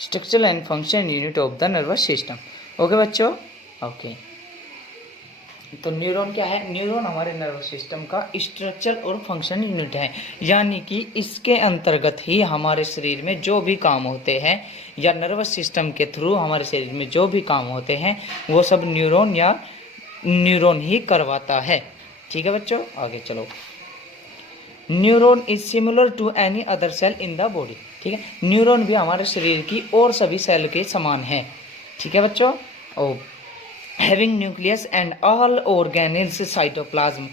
Structure and function unit of the nervous system. Okay बच्चों, okay. तो neuron क्या है? न्यूरॉन हमारे नर्वस सिस्टम का स्ट्रक्चर और फंक्शन यूनिट है, यानी कि इसके अंतर्गत ही हमारे शरीर में जो भी काम होते हैं या नर्वस सिस्टम के थ्रू हमारे शरीर में जो भी काम होते हैं वो सब न्यूरॉन ही करवाता है। ठीक है बच्चों, आगे चलो। Neuron is similar to any other cell in the body. ठीक है, न्यूरॉन भी हमारे शरीर की और सभी सेल के समान है। ठीक है बच्चों, ओ having nucleus and all organelles cytoplasm.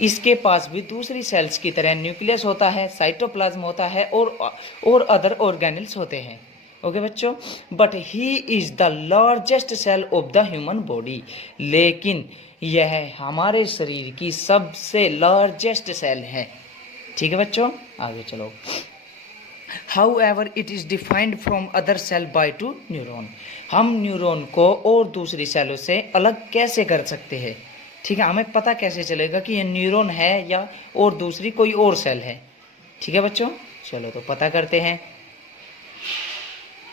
इसके पास भी दूसरी सेल्स की तरह न्यूक्लियस होता है, साइटोप्लाज्म होता है और अदर ऑर्गेनेल्स होते हैं। ओके बच्चों, but he is the largest cell of the human body. लेकिन यह हमारे शरीर की सबसे लार्जेस्ट सेल है। ठीक है बच्चों, आगे चलो। However, it is defined from other cell by two neuron। हम न्यूरॉन को और दूसरी सेलों से अलग कैसे कर सकते हैं? ठीक है, हमें पता कैसे चलेगा कि ये न्यूरॉन है या और दूसरी कोई और सेल है? ठीक है बच्चों, चलो तो पता करते हैं।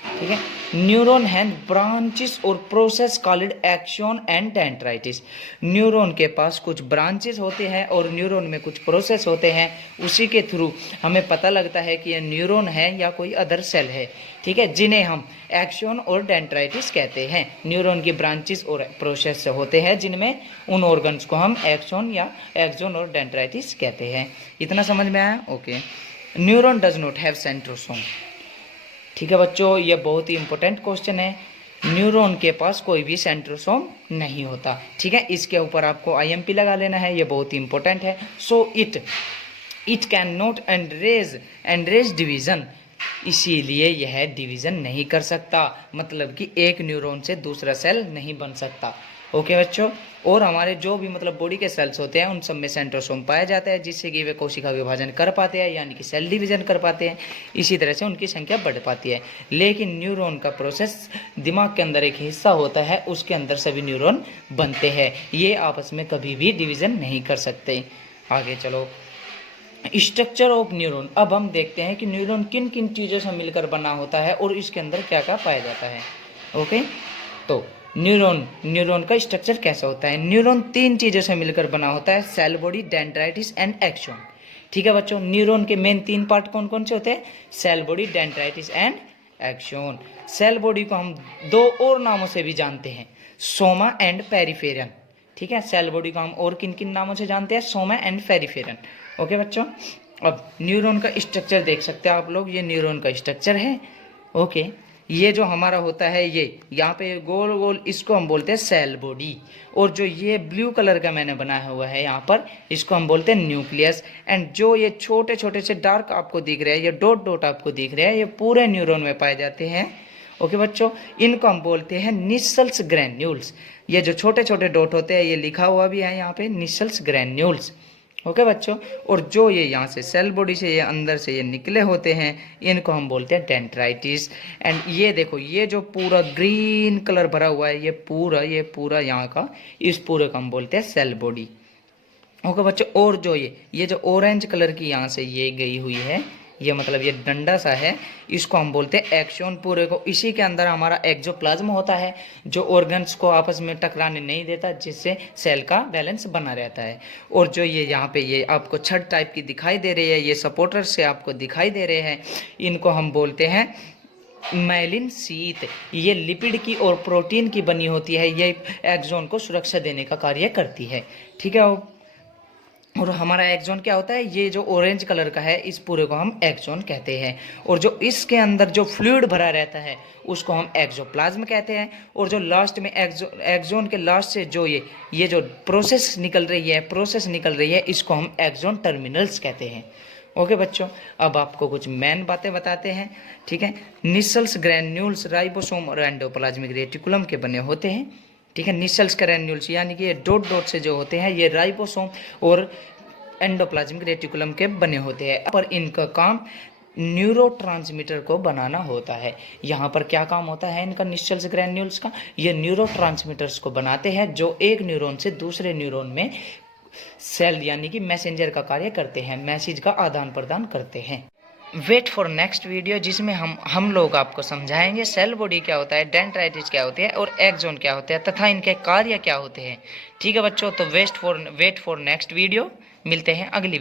ठीक है, न्यूरॉन हैव ब्रांचेस और process called axon and dendrites. Neuron के पास कुछ ब्रांचेस होते हैं और न्यूरॉन में कुछ प्रोसेस होते हैं, उसी के थ्रू हमें पता लगता है कि यह न्यूरॉन है या कोई अदर सेल है। ठीक है, जिन्हें हम एक्सॉन और डेंड्राइटिस कहते हैं। न्यूरॉन की ब्रांचेस और प्रोसेस होते हैं जिनमें उन ऑर्गन्स को हम एक्सॉन और डेंड्राइटिस कहते हैं। इतना समझ में आया? Okay. Neuron does not have centrosome. ठीक है बच्चों, ये बहुत ही इंपॉर्टेंट क्वेश्चन है। न्यूरॉन के पास कोई भी सेंट्रोसोम नहीं होता। ठीक है, इसके ऊपर आपको आईएमपी लगा लेना है, ये बहुत ही इंपॉर्टेंट है। So it can not undergo division. इसीलिए यह डिवीजन नहीं कर सकता, मतलब कि एक न्यूरॉन से दूसरा सेल नहीं बन सकता। ओके बच्चों, और हमारे जो भी मतलब बॉडी के सेल्स होते हैं उन सब में सेंट्रोसोम पाया जाता है, जिससे कि वे कोशिका विभाजन कर पाते हैं, यानी कि सेल डिवीजन कर पाते हैं। इसी तरह से उनकी संख्या बढ़ पाती है। लेकिन न्यूरॉन का प्रोसेस दिमाग के अंदर एक हिस्सा होता है, उसके अंदर सभी न्यूरॉन बनते हैं। ये आपस में कभी भी डिवीजन नहीं कर सकते। आगे चलो, स्ट्रक्चर ऑफ न्यूरॉन। अब हम देखते हैं कि न्यूरॉन किन किन चीज़ों से मिलकर बना होता है और इसके अंदर क्या क्या पाया जाता है। ओके, तो न्यूरॉन का स्ट्रक्चर कैसा होता है? न्यूरॉन 3 चीज़ों से मिलकर बना होता है, cell body, dendrites and axon. ठीक है बच्चों, न्यूरॉन के मेन 3 पार्ट कौन कौन से होते हैं? Cell body, dendrites and axon. Cell body को हम 2 और नामों से भी जानते हैं, सोमा एंड पेरिफेरन। ठीक है, सेल बॉडी को हम और किन किन नामों से जानते हैं? सोमा एंड पेरिफेरन। ओके बच्चों, अब न्यूरॉन का स्ट्रक्चर देख सकते हैं आप लोग, ये न्यूरॉन का स्ट्रक्चर है। ओके, ये जो हमारा होता है ये यहाँ पे गोल गोल, इसको हम बोलते हैं सेल बॉडी। और जो ये ब्लू कलर का मैंने बनाया हुआ है यहाँ पर, इसको हम बोलते हैं न्यूक्लियस। एंड जो ये छोटे छोटे से डार्क आपको दिख रहे हैं, ये डॉट डॉट आपको दिख रहे हैं, ये पूरे न्यूरॉन में पाए जाते हैं। ओके बच्चों, इनको हम बोलते हैं निसल्स ग्रैन्यूल्स। ये जो छोटे छोटे डॉट होते हैं, ये लिखा हुआ भी है यहाँ पे, निसल्स ग्रैन्यूल्स। ओके बच्चों, और जो ये यहाँ से सेल बॉडी से ये अंदर से ये निकले होते हैं, इनको हम बोलते हैं डेंड्राइटिस। एंड ये देखो, ये जो पूरा ग्रीन कलर भरा हुआ है, ये पूरा यहाँ का, इस पूरे को हम बोलते हैं सेल बॉडी। ओके बच्चों, और जो ये जो ऑरेंज कलर की यहाँ से ये गई हुई है, ये मतलब ये डंडा सा है, इसको हम बोलते हैं एक्सॉन पूरे को। इसी के अंदर हमारा एक्सोप्लाज्म होता है, जो ऑर्गन्स को आपस में टकराने नहीं देता, जिससे सेल का बैलेंस बना रहता है। और जो ये यहाँ पे ये आपको छड़ टाइप की दिखाई दे रही है, ये सपोर्टर से आपको दिखाई दे रहे हैं, इनको हम बोलते हैं माइलिन शीथ। ये लिपिड की और प्रोटीन की बनी होती है, ये एक्सॉन को सुरक्षा देने का कार्य करती है। ठीक है, और हमारा एक्सॉन क्या होता है? ये जो ऑरेंज कलर का है, इस पूरे को हम एक्सॉन कहते हैं। और जो इसके अंदर जो फ्लूइड भरा रहता है, उसको हम एक्सोप्लाज्म कहते हैं। और जो लास्ट में एक्सॉन के लास्ट से जो ये जो प्रोसेस निकल रही है, इसको हम एक्सॉन टर्मिनल्स कहते हैं। ओके बच्चों, अब आपको कुछ मेन बातें बताते हैं। ठीक है, निसल्स ग्रैन्यूल्स राइबोसोम और एंडोप्लाज्मिक रेटिकुलम के बने होते हैं। ठीक है, निसल्स ग्रैन्यूल्स यानी कि ये डॉट डॉट से जो होते हैं, ये राइबोसोम और एंडोप्लाज्मिक रेटिकुलम के बने होते हैं। पर इनका काम न्यूरोट्रांसमीटर को बनाना होता है। यहाँ पर क्या काम होता है इनका, निसल्स ग्रैन्यूल्स का? ये न्यूरोट्रांसमीटर्स को बनाते हैं, जो एक न्यूरॉन से दूसरे न्यूरॉन में सेल यानी कि मैसेंजर का कार्य करते हैं, मैसेज का आदान प्रदान करते हैं। वेट फॉर नेक्स्ट वीडियो, जिसमें हम लोग आपको समझाएंगे सेल बॉडी क्या होता है, डेंड्राइटिस क्या होती है और एक्सोन क्या होते हैं तथा इनके कार्य क्या होते हैं। ठीक है बच्चों, तो वेट फॉर नेक्स्ट वीडियो, मिलते हैं अगली